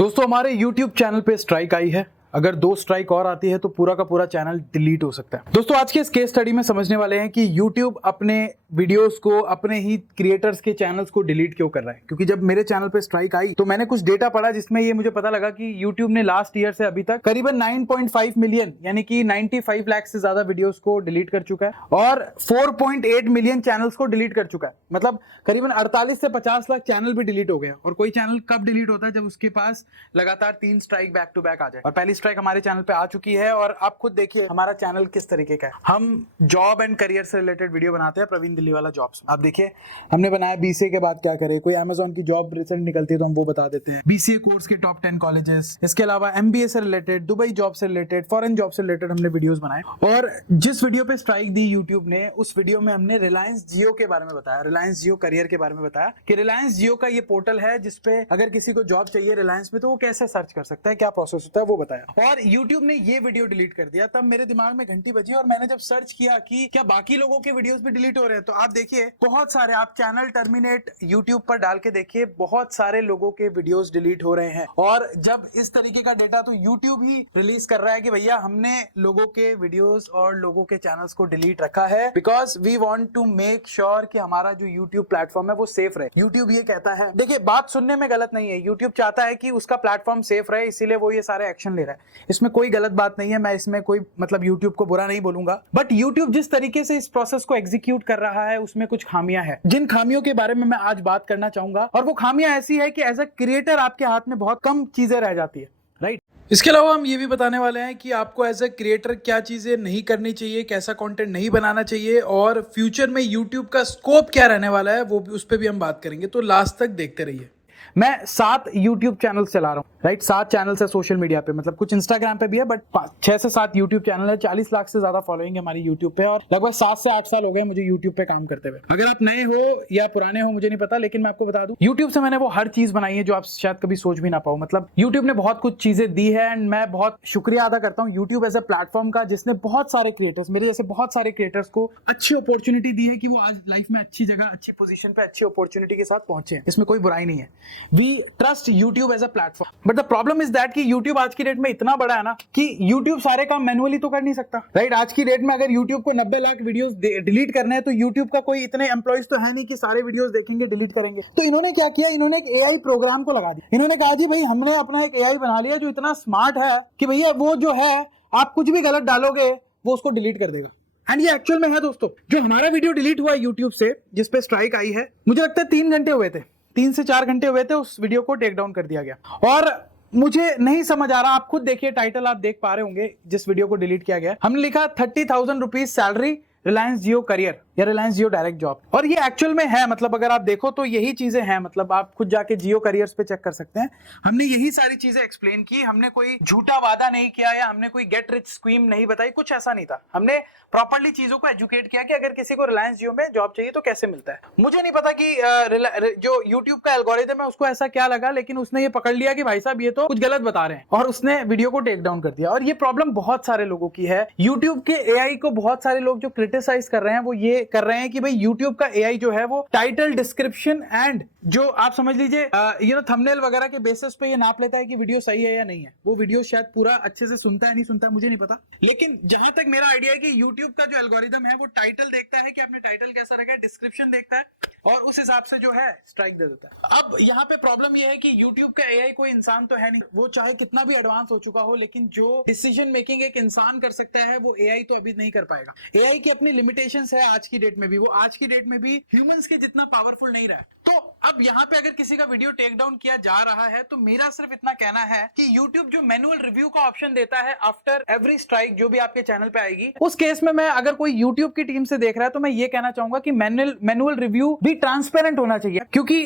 दोस्तों हमारे YouTube channel पे स्ट्राइक आई है। अगर 2 स्ट्राइक और आती है तो पूरा का पूरा चैनल डिलीट हो सकता है। दोस्तों आज के इस केस स्टडी में समझने वाले हैं कि YouTube अपने वीडियोस को, अपने ही क्रिएटर्स के चैनल्स को डिलीट क्यों कर रहा है। क्योंकि जब मेरे चैनल पे स्ट्राइक आई तो मैंने कुछ डेटा पढ़ा जिसमें ये मुझे पता लगा कि YouTube ने लास्ट ईयर से अभी तक करीबन 9.5 मिलियन यानी कि 95 लाख से ज्यादा वीडियोस को डिलीट कर चुका है और 4.8 मिलियन चैनल्स को डिलीट कर चुका है। मतलब करीबन 48 से 50 लाख चैनल भी डिलीट हो गया। और कोई चैनल कब डिलीट होता है? जब उसके पास लगातार 3 स्ट्राइक बैक टू बैक आ जाए। और पहली स्ट्राइक हमारे चैनल पे आ चुकी है और आप खुद देखिए हमारा चैनल किस तरीके का है। हम जॉब एंड करियर से रिलेटेड वीडियो बनाते हैं। प्रवीण दिल्ली वाला जॉब्स, आप देखिए हमने बनाया बीसीए के बाद क्या करें। कोई अमेज़न की जॉब रिसेंट निकलती है तो हम वो बता देते हैं। बीसीए कोर्स के टॉप 10 कॉलेजेस, इसके अलावा एमबीए से रिलेटेड, दुबई जॉब से रिलेटेड, फॉरेन जॉब से रिलेटेड हमने वीडियोस बनाए। और जिस वीडियो पे स्ट्राइक दी यूट्यूब ने, उस वीडियो में हमने रिलायंस जियो के बारे में बताया, रिलायंस जियो करियर के बारे में बताया कि रिलायंस जियो का ये पोर्टल है जिसपे अगर किसी को जॉब चाहिए रिलायंस में तो वो कैसे सर्च कर सकता है, क्या प्रोसेस होता है वो बताया। और यूट्यूब ने ये वीडियो डिलीट कर दिया। तब मेरे दिमाग में घंटी बजी और मैंने जब सर्च किया कि क्या बाकी लोगों के वीडियोस भी डिलीट हो रहे हैं, तो आप देखिए बहुत सारे, आप चैनल टर्मिनेट यूट्यूब पर डाल के देखिए, बहुत सारे लोगों के वीडियोस डिलीट हो रहे हैं। और जब इस तरीके का डेटा तो यूट्यूब ही रिलीज कर रहा है कि भैया हमने लोगों के वीडियोस और लोगों के चैनल्स को डिलीट रखा है because we want to make sure कि हमारा जो यूट्यूब प्लेटफॉर्म है वो सेफ रहे। यूट्यूब ये कहता है, देखिए बात सुनने में गलत नहीं है, यूट्यूब चाहता है कि उसका प्लेटफॉर्म सेफ रहे, इसीलिए वो ये सारे एक्शन ले रहा है। इसमें कोई गलत बात नहीं है, मैं इसमें कोई मतलब यूट्यूब को बुरा नहीं बोलूंगा। बट यूट्यूब जिस तरीके से इस प्रोसेस को एग्जीक्यूट कर रहा है उसमें कुछ खामियां हैं, जिन खामियों के बारे में मैं आज बात करना चाहूंगा। और वो खामियां ऐसी है कि एज अ क्रिएटर आपके हाथ में बहुत कम चीजें रह जाती है, राइट। इसके अलावा हम ये भी बताने वाले हैं कि आपको एज अ क्रिएटर क्या चीजें नहीं करनी चाहिए, कैसा कंटेंट नहीं बनाना चाहिए और फ्यूचर में यूट्यूब का स्कोप क्या रहने वाला है वो भी, उस पर भी हम बात करेंगे। तो लास्ट तक देखते रहिए। मैं 7 YouTube चैनल चला रहा हूँ, राइट। 7 चैनल है सोशल मीडिया पे, मतलब कुछ इंस्टाग्राम पे भी है, बट 6 से 7 YouTube चैनल है। 40 लाख से ज्यादा फॉलोइंग है हमारी YouTube पे और लगभग 7 से 8 साल हो गए मुझे YouTube पे काम करते हुए। अगर आप नए हो या पुराने हो मुझे नहीं पता, लेकिन मैं आपको बता दूं YouTube से मैंने वो हर चीज बनाई है जो आप शायद कभी सोच भी ना पाओ। मतलब YouTube ने बहुत कुछ चीजें दी है एंड मैं बहुत शुक्रिया अदा करता हूँ YouTube एज ए प्लेटफॉर्म का, जिसने बहुत सारे क्रिएटर्स, मेरे ऐसे बहुत सारे क्रिएटर्स को अच्छी अपॉर्चुनिटी दी है कि वो आज लाइफ में अच्छी जगह, अच्छी पोजीशन पे, अच्छी अपॉर्चुनिटी के साथ पहुंचे हैं। इसमें कोई बुराई नहीं है। We trust YouTube as a platform, but the problem is that कि YouTube आज की डेट में इतना बड़ा है ना कि YouTube सारे काम मैनुअली तो कर नहीं सकता, राइट। आज की डेट में अगर YouTube को 90 लाख वीडियोस डिलीट करने हैं तो YouTube का कोई इतने एम्प्लॉइज तो है नहीं कि सारे वीडियोस देखेंगे, डिलीट करेंगे। तो इन्होंने क्या किया, इन्होंने एक AI प्रोग्राम को लगा दिया। इन्होंने कहा जी भाई हमने अपना एक AI बना लिया जो इतना स्मार्ट है कि भैया वो जो है आप कुछ भी गलत डालोगे वो उसको डिलीट कर देगा। एंड ये एक्चुअल में है दोस्तों। जो हमारा वीडियो डिलीट हुआ YouTube से, जिसपे स्ट्राइक आई है, मुझे लगता है 3 घंटे हुए थे, 3 से 4 घंटे हुए थे, उस वीडियो को टेक डाउन कर दिया गया। और मुझे नहीं समझ आ रहा, आप खुद देखिए, टाइटल आप देख पा रहे होंगे जिस वीडियो को डिलीट किया गया, हमने लिखा 30,000 रुपीज सैलरी रिलायंस जियो करियर या रिलायंस जियो डायरेक्ट जॉब। और ये एक्चुअल में है, मतलब अगर आप देखो तो यही चीजें हैं। मतलब आप खुद जाके जियो करियर्स पे चेक कर सकते हैं। हमने यही सारी चीजें एक्सप्लेन की, हमने कोई झूठा वादा नहीं किया या हमने कोई गेट रिच स्कीम नहीं बताई, कुछ ऐसा नहीं था। हमने प्रॉपर्ली चीजों को एजुकेट किया कि अगर किसी को रिलायंस जियो में जॉब चाहिए तो कैसे मिलता है। मुझे नहीं पता कि जो यूट्यूब का एल्गोरिथम है उसको ऐसा क्या लगा, लेकिन उसने ये पकड़ लिया कि भाई साहब ये तो कुछ गलत बता रहे हैं और उसने वीडियो को टेक डाउन कर दिया। और ये प्रॉब्लम बहुत सारे लोगों की है। यूट्यूब के एआई को बहुत सारे लोग जो क्रिटिसाइज कर रहे हैं वो ये कर रहे हैं कि भाई YouTube का AI जो है वो टाइटल, डिस्क्रिप्शन एंड जो आप समझ लीजिए थंबनेल वगैरह के बेसिस पे ये नाप लेता है कि वीडियो सही है या नहीं है। वो वीडियो शायद पूरा अच्छे से सुनता है नहीं सुनता है मुझे नहीं पता, लेकिन जहां तक मेरा आइडिया है कि YouTube का जो एल्गोरिदम है वो टाइटल देखता है कि आपने टाइटल कैसा रखा है, डिस्क्रिप्शन देखता है और उस हिसाब से जो है स्ट्राइक दे देता है। अब यहाँ पे प्रॉब्लम ये है कि YouTube का AI कोई इंसान तो है नहीं, वो चाहे कितना भी एडवांस हो चुका हो, लेकिन जो डिसीजन मेकिंग एक इंसान कर सकता है वो AI तो अभी नहीं कर पाएगा। AI की अपनी लिमिटेशंस है आज की डेट में भी, वो आज की डेट में भी ह्यूमंस के जितना पावरफुल नहीं रहा है। तो अब यहाँ पे अगर किसी का वीडियो टेक डाउन किया जा रहा है तो मेरा सिर्फ इतना कहना है कि YouTube जो मैनुअल रिव्यू का ऑप्शन देता है आफ्टर एवरी स्ट्राइक जो भी आपके चैनल पे आएगी, उस केस में मैं अगर कोई YouTube की टीम से देख रहा है तो मैं ये कहना चाहूंगा कि मैनुअल रिव्यू भी ट्रांसपेरेंट होना चाहिए। क्योंकि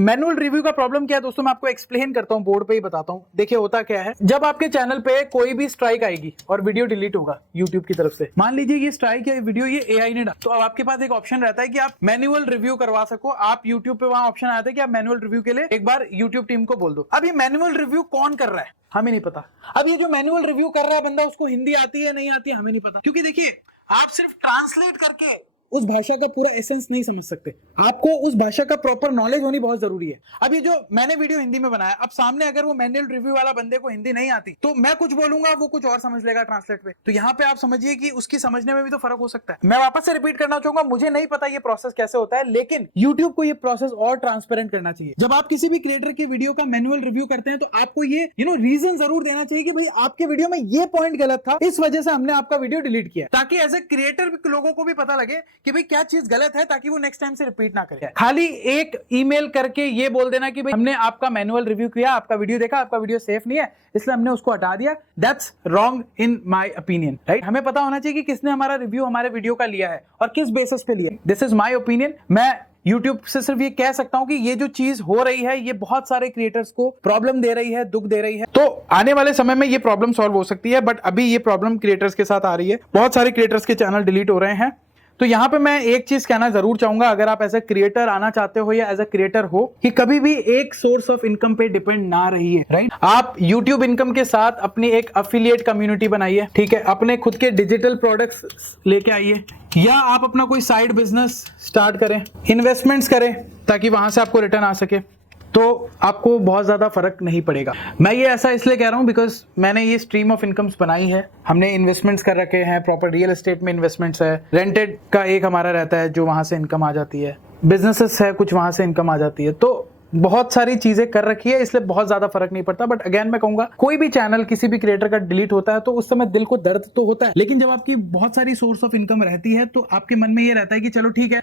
मैनुअल रिव्यू का प्रॉब्लम क्या है दोस्तों, मैं आपको एक्सप्लेन करता हूँ, बोर्ड पे ही बताता हूँ। देखिए होता क्या है, जब आपके चैनल पे कोई भी स्ट्राइक आएगी और वीडियो डिलीट होगा YouTube की तरफ से, मान लीजिए ये स्ट्राइक या वीडियो ये AI ने डाला, तो अब आपके पास एक ऑप्शन रहता है कि आप मैनुअल रिव्यू करवा सको। आप YouTube पे वहां ऑप्शन आता है कि आप मैनुअल रिव्यू के लिए एक बार YouTube टीम को बोल दो। अब ये मैनुअल रिव्यू कौन कर रहा है हमें नहीं पता। अब ये जो मैनुअल रिव्यू कर रहा है बंदा, उसको हिंदी आती है नहीं आती है हमें नहीं पता, क्योंकि देखिए आप सिर्फ ट्रांसलेट करके उस भाषा का पूरा एसेंस नहीं समझ सकते। आपको उस भाषा का प्रॉपर नॉलेज होनी बहुत जरूरी है। अब ये जो मैंने वीडियो हिंदी में बनाया, अब सामने अगर वो मैनुअल रिव्यू वाला बंदे को हिंदी नहीं आती तो मैं कुछ बोलूंगा, वो कुछ और समझ लेगा ट्रांसलेट पे। तो यहाँ पे आप समझिए कि उसकी समझने में भी तो फर्क हो सकता है। मैं वापस से रिपीट करना चाहूंगा, मुझे नहीं पता ये प्रोसेस कैसे होता है, लेकिन यूट्यूब को ये प्रोसेस और ट्रांसपेरेंट करना चाहिए। जब आप किसी भी क्रिएटर की वीडियो का मैनुअल रिव्यू करते हैं तो आपको ये रीजन जरूर देना चाहिए कि भाई आपके वीडियो में ये पॉइंट गलत था, इस वजह से हमने आपका वीडियो डिलीट किया, ताकि एज ए क्रिएटर लोगों को भी पता लगे कि भाई क्या चीज गलत है, ताकि वो नेक्स्ट टाइम से रिपीट ना करे। खाली एक ईमेल करके ये बोल देना कि भाई हमने आपका मैनुअल रिव्यू किया, आपका वीडियो देखा, आपका वीडियो सेफ नहीं है इसलिए हमने उसको हटा दिया, that's wrong in my opinion, right. हमें पता होना चाहिए कि किसने हमारा रिव्यू हमारे वीडियो का लिया है और किस बेसिस पे लिया है। This is my opinion. मैं YouTube से सिर्फ ये कह सकता हूं कि ये जो चीज हो रही है ये बहुत सारे क्रिएटर्स को प्रॉब्लम दे रही है, दुख दे रही है। तो आने वाले समय में ये प्रॉब्लम सॉल्व हो सकती है, बट अभी ये प्रॉब्लम क्रिएटर्स के साथ आ रही है। बहुत सारे क्रिएटर्स के चैनल डिलीट हो रहे हैं। तो यहां पे मैं एक चीज कहना जरूर चाहूंगा, अगर आप एज ए क्रिएटर आना चाहते हो या एज ए क्रिएटर हो, कि कभी भी एक सोर्स ऑफ इनकम पे डिपेंड ना रहिए, राइट। आप यूट्यूब इनकम के साथ अपनी एक अफिलिएट कम्युनिटी बनाइए, ठीक है, अपने खुद के डिजिटल प्रोडक्ट्स लेके आइए, या आप अपना कोई साइड बिजनेस स्टार्ट करें, इन्वेस्टमेंट्स करें ताकि वहां से आपको रिटर्न आ सके, तो आपको बहुत ज्यादा फर्क नहीं पड़ेगा। मैं ये ऐसा इसलिए कह रहा हूं बिकॉज मैंने ये स्ट्रीम ऑफ इनकम्स बनाई है। हमने इन्वेस्टमेंट्स कर रखे हैं, प्रॉपर रियल एस्टेट में इन्वेस्टमेंट्स है, रेंटेड का एक हमारा रहता है जो वहां से इनकम आ जाती है, बिजनेसेस है कुछ वहां से इनकम आ जाती है। तो बहुत सारी चीजें कर रखी है, इसलिए बहुत ज्यादा फर्क नहीं पड़ता। बट अगेन मैं कहूंगा, कोई भी चैनल किसी भी क्रिएटर का डिलीट होता है तो उस समय दिल को दर्द तो होता है, लेकिन जब आपकी बहुत सारी सोर्स ऑफ इनकम रहती है तो आपके मन में ये रहता है कि चलो ठीक है,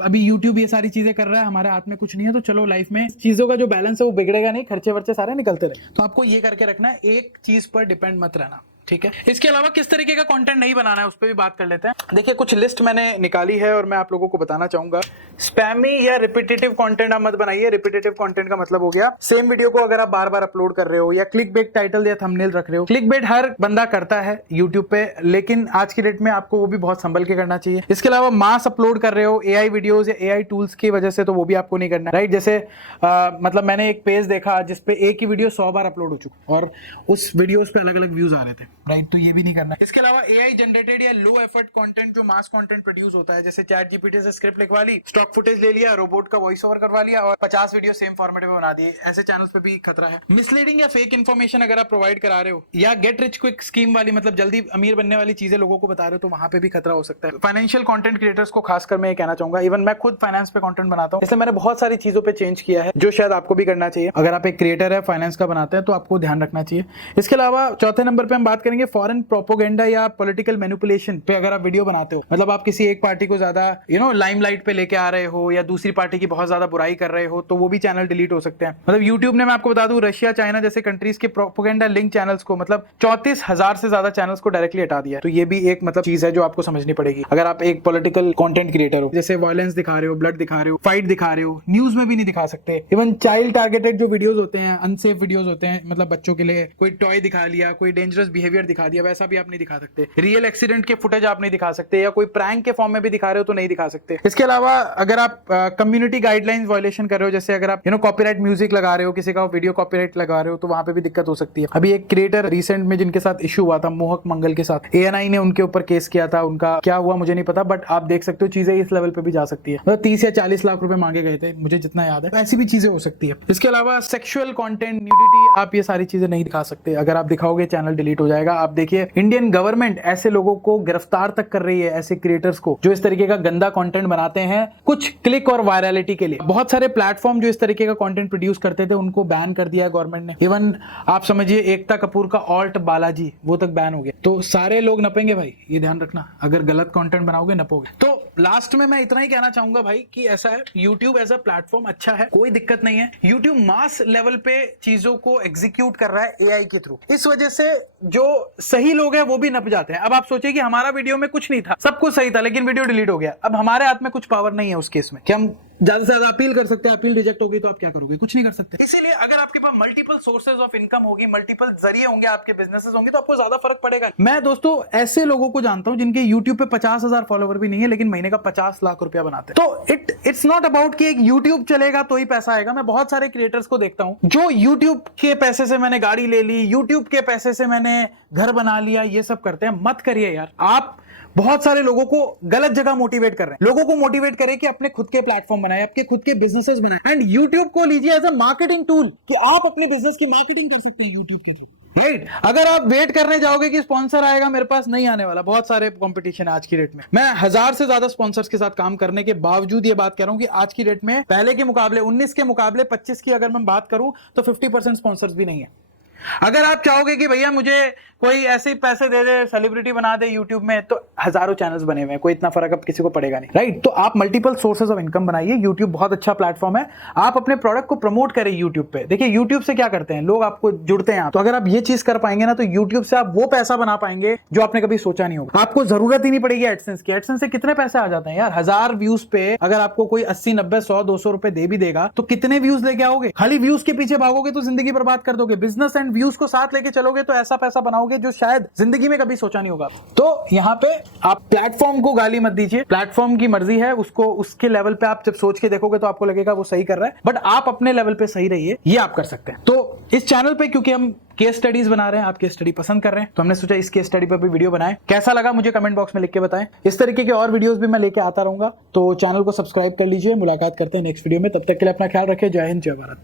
अभी यूट्यूब ये सारी चीजें कर रहा है, हमारे हाथ में कुछ नहीं है, तो चलो लाइफ में चीजों का जो बैलेंस है वो बिगड़ेगा नहीं, खर्चे वर्चे सारे निकलते रहे। तो आपको ये करके रखना है, एक चीज पर डिपेंड मत रहना, ठीक है। इसके अलावा किस तरीके का कंटेंट नहीं बनाना है उस पर भी बात कर लेते हैं। देखिए कुछ लिस्ट मैंने निकाली है और मैं आप लोगों को बताना चाहूंगा। स्पैमी या रिपीटेटिव कंटेंट आप मत बनाइए। रिपीटेटिव कंटेंट का मतलब हो गया सेम वीडियो को अगर आप बार बार अपलोड कर रहे हो, या क्लिक बेट टाइटल या थंबनेल रख रहे हो। क्लिक बेट हर बंदा करता है यूट्यूब पे, लेकिन आज की डेट में आपको वो भी बहुत संभल के करना चाहिए। इसके अलावा मास अपलोड कर रहे हो एआई वीडियोस या एआई टूल्स की वजह से, तो वो भी आपको नहीं करना, राइट। जैसे मतलब मैंने एक पेज देखा जिसपे एक ही वीडियो 100 बार अपलोड हो चुका और उस वीडियोस पे अलग अलग व्यूज आ रहे थे, राइट। तो ये भी नहीं करना। इसके अलावा एआई जनरेटेड या लो एफर्ट कंटेंट जो मास कंटेंट प्रोड्यूस होता है, जैसे चैट जीपीटी से स्क्रिप्ट लिखवा ली, स्टॉक फुटेज ले लिया, रोबोट का वॉइस ओवर करवा लिया और 50 वीडियो सेम फॉर्मेट में बना दिए, ऐसे चैनल्स पे भी खतरा है। मिसलीडिंग या फेक इन्फॉर्मेशन अगर आप प्रोवाइड करा रहे हो, या गेट रिच क्विक स्कीम वाली, मतलब जल्दी अमीर बनने वाली चीजें लोगों को बता रहे हो, तो वहां पे भी खतरा हो सकता है। फाइनेंशियल कंटेंट क्रिएटर्स को खासकर मैं ये कहना चाहूंगा, इवन मैं खुद फाइनेंस पे कंटेंट बनाता हूं, इसलिए मैंने बहुत सारी चीजों पे चेंज किया है, जो शायद आपको भी करना चाहिए। अगर आप एक क्रिएटर है, फाइनेंस का बनाते हैं, तो आपको ध्यान रखना चाहिए। इसके अलावा चौथे नंबर पे हम बात करेंगे फॉरेन प्रोपोगेंडा या पॉलिटिकल मैनिपुलेशन पे। अगर आप वीडियो बनाते हो, मतलब आप किसी एक पार्टी को ज्यादा लाइमलाइट पे लेके आ रहे हो, या दूसरी पार्टी की बहुत ज्यादा बुराई कर रहे हो, तो वो भी चैनल डिलीट हो सकते हैं। मतलब यूट्यूब ने, मैं आपको बता दूं, रशिया, चाइना जैसे कंट्रीज के प्रोपोगेंडा लिंक चैनल्स को, मतलब 34,000 से ज्यादा चैनल्स को डायरेक्टली हटा दिया। तो ये भी एक मतलब चीज है जो आपको समझनी पड़ेगी। अगर आप एक पॉलिटिकल कंटेंट क्रिएटर हो, जैसे वायलेंस दिखा रहे हो, ब्लड दिखा रहे हो, फाइट दिखा रहे हो, न्यूज में भी नहीं दिखा सकते। इवन चाइल्ड टारगेटेड जो वीडियोस होते हैं, अनसेफ वीडियोस होते हैं, मतलब बच्चों के लिए कोई टॉय दिखा लिया, कोई डेंजरस बिहेवियर दिखा दिया, वैसा भी आप नहीं दिखा सकते। रियल एक्सीडेंट के फुटेज आप नहीं दिखा सकते, या कोई प्रैंक के फॉर्म में भी दिखा रहे हो तो नहीं दिखा सकते। इसके अलावा अगर आप कम्युनिटी गाइडलाइंस वायलेशन कर रहे हो, जैसे अगर आप कॉपीराइट म्यूजिक लगा रहे हो, किसी का वीडियो कॉपीराइट लगा रहे हो, तो वहां पे भी दिक्कत हो सकती है। अभी एक क्रिएटर रिसेंट में जिनके साथ इशू हुआ था, मोहक मंगल के साथ, ANI ने उनके ऊपर केस किया था। उनका क्या हुआ मुझे नहीं पता, बट आप देख सकते हो चीजें इस लेवल पे भी जा सकती है। मतलब 30 या 40 लाख रुपए मांगे गए थे, मुझे जितना याद है। ऐसी भी चीजें हो सकती है। इसके अलावा सेक्सुअल कंटेंट, न्यूडिटी, आप ये सारी चीजें नहीं दिखा सकते। अगर आप दिखाओगे चैनल डिलीट हो जाएगा। आप देखिए इंडियन गवर्नमेंट ऐसे लोगों को गिरफ्तार तक कर रही है, ऐसे क्रिएटर्स को जो इस तरीके का गंदा कंटेंट बनाते हैं कुछ क्लिक और वायरलिटी के लिए। बहुत सारे प्लेटफॉर्म जो इस तरीके का कंटेंट प्रोड्यूस करते थे उनको बैन कर दिया है गवर्नमेंट ने। इवन आप समझिए एकता कपूर का ऑल्ट बालाजी, वो तक बैन हो गया। तो सारे लोग नपेंगे भाई, ये ध्यान रखना। अगर गलत कंटेंट बनाओगे नपोगे। तो लास्ट में मैं इतना ही कहना चाहूंगा भाई कि ऐसा है, YouTube एज अ प्लेटफॉर्म अच्छा है, कोई दिक्कत नहीं है। YouTube मास लेवल पे चीजों को एग्जीक्यूट कर रहा है AI के थ्रू। इस वजह से जो सही लोग हैं वो भी नप जाते हैं। अब आप सोचिए कि हमारा वीडियो में कुछ नहीं था, सब कुछ सही था, लेकिन वीडियो डिलीट हो गया। अब हमारे हाथ में कुछ पावर नहीं है उस केस में कि हम ज्यादा से ज्यादा अपील कर सकते हैं। अपील रिजेक्ट होगी तो आप क्या करोगे? कुछ नहीं कर सकते। इसीलिए अगर आपके पास मल्टीपल सोर्सेज ऑफ इनकम होगी, मल्टीपल जरिए होंगे, आपके बिजनेसेस होंगे, तो आपको ज्यादा फर्क पड़ेगा। मैं दोस्तों ऐसे लोगों को जानता हूं जिनके YouTube पे 50,000 फॉलोवर भी नहीं है, लेकिन महीने का 50 लाख रुपया बनाते हैं। तो इट्स नॉट अबाउट कि एक YouTube चलेगा तो ही पैसा आएगा। मैं बहुत सारे क्रिएटर्स को देखता हूं जो YouTube के पैसे से मैंने गाड़ी ले ली, YouTube के पैसे से मैंने घर बना लिया, ये सब करते हैं। मत करिए यार। आप बहुत सारे लोगों को गलत जगह मोटिवेट कर रहे हैं। लोगों को मोटिवेट करें कि अपने खुद के प्लेटफॉर्म बनाए, आपके खुद के बिजनेसेस बनाए एंड यूट्यूब को लीजिए एज अ मार्केटिंग टूल कि आप अपने बिजनेस की मार्केटिंग कर सकते हैं यूट्यूब के थ्रू, राइट। अगर आप वेट करने जाओगे कि स्पॉन्सर आएगा, मेरे पास नहीं आने वाला। बहुत सारे कंपटीशन है आज की डेट में। मैं 1000 से ज्यादा स्पॉन्सर्स के साथ काम करने के बावजूद ये बात कह रहा हूं कि आज की डेट में पहले के मुकाबले 19 के मुकाबले 25 की अगर मैं बात करूं तो 50% स्पॉन्सर्स भी नहीं है। अगर आप चाहोगे कि भैया मुझे कोई ऐसे ही पैसे दे दे, सेलिब्रिटी बना दे यूट्यूब में, तो हजारों चैनल्स बने हुए हैं, कोई इतना फर्क अब किसी को पड़ेगा नहीं, राइट। तो आप मल्टीपल सोर्सेज ऑफ इनकम बनाइए। यूट्यूब बहुत अच्छा प्लेटफॉर्म है। आप अपने प्रोडक्ट को प्रमोट करें यूट्यूब पे। देखिए यूट्यूब से क्या करते हैं लोग, आपको जुड़ते हैं। तो अगर आप ये चीज कर पाएंगे ना, तो यूट्यूब से आप वो पैसा बना पाएंगे जो आपने कभी सोचा नहीं होगा। आपको जरूरत ही नहीं पड़ेगी एडसेंस की। एडसेंस से कितने पैसे आ जाते हैं यार, 1000 व्यूज पे अगर आपको कोई 80, 90, 100, 200 रुपए दे भी देगा तो कितने व्यूज लेके आओगे। खाली व्यूज के पीछे भागोगे तो जिंदगी बर्बाद कर दोगे। बिजनेस एंड व्यूज को साथ लेके चलोगे तो ऐसा पैसा बनाओगे जो शायद जिंदगी में कभी सोचा नहीं होगा। तो यहाँ पे आप प्लेटफॉर्म को गाली मत दीजिए। प्लेटफॉर्म की मर्जी है, उसको उसके लेवल पे आप जब सोच के देखोगे तो आपको लगेगा वो सही कर रहा है, बट आप अपने लेवल पे सही रहिए, ये आप कर सकते हैं। तो इस चैनल पे क्योंकि हम केस स्टडीज बना रहे हैं, आप केस स्टडी पसंद कर रहे हैं, तो हमने सोचा इस केस स्टडी पर भी वीडियो बनाएं। कैसा लगा मुझे कमेंट बॉक्स में लिख के बताएं। इस तरीके के और वीडियोस भी मैं लेके आता रहूंगा, तो चैनल को सब्सक्राइब कर लीजिए। मुलाकात करते हैं नेक्स्ट वीडियो में। तब तक के लिए अपना ख्याल रखें। जय हिंद, जय भारत।